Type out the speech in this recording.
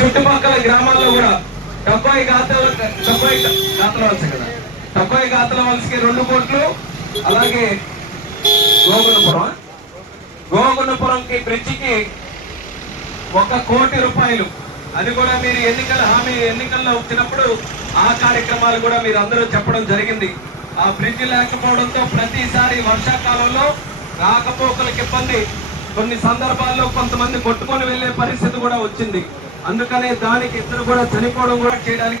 చుట్టుపక్కల గ్రామాల్లో కూడా డెబ్బై గాతల డెబ్బై ఖాతాల వలస కదా. డెబ్బై ఖాతాల వలసకి రెండు కోట్లు అలాగే గోగుణపురం గోగుణపురంకి బ్రిడ్జికి ఒక కోటి రూపాయలు. అది కూడా మీరు ఎన్నికల హామీ ఎన్నికల్లో వచ్చినప్పుడు ఆ కార్యక్రమాలు కూడా మీరు అందరూ చెప్పడం జరిగింది. ఆ బ్రిడ్జ్ లేకపోవడంతో ప్రతిసారి వర్షాకాలంలో రాకపోకలకు ఇబ్బంది. కొన్ని సందర్భాల్లో కొంతమంది కొట్టుకొని వెళ్ళే పరిస్థితి కూడా వచ్చింది. అందుకనే దానికి ఇద్దరు కూడా చనిపోవడం కూడా చేయడానికి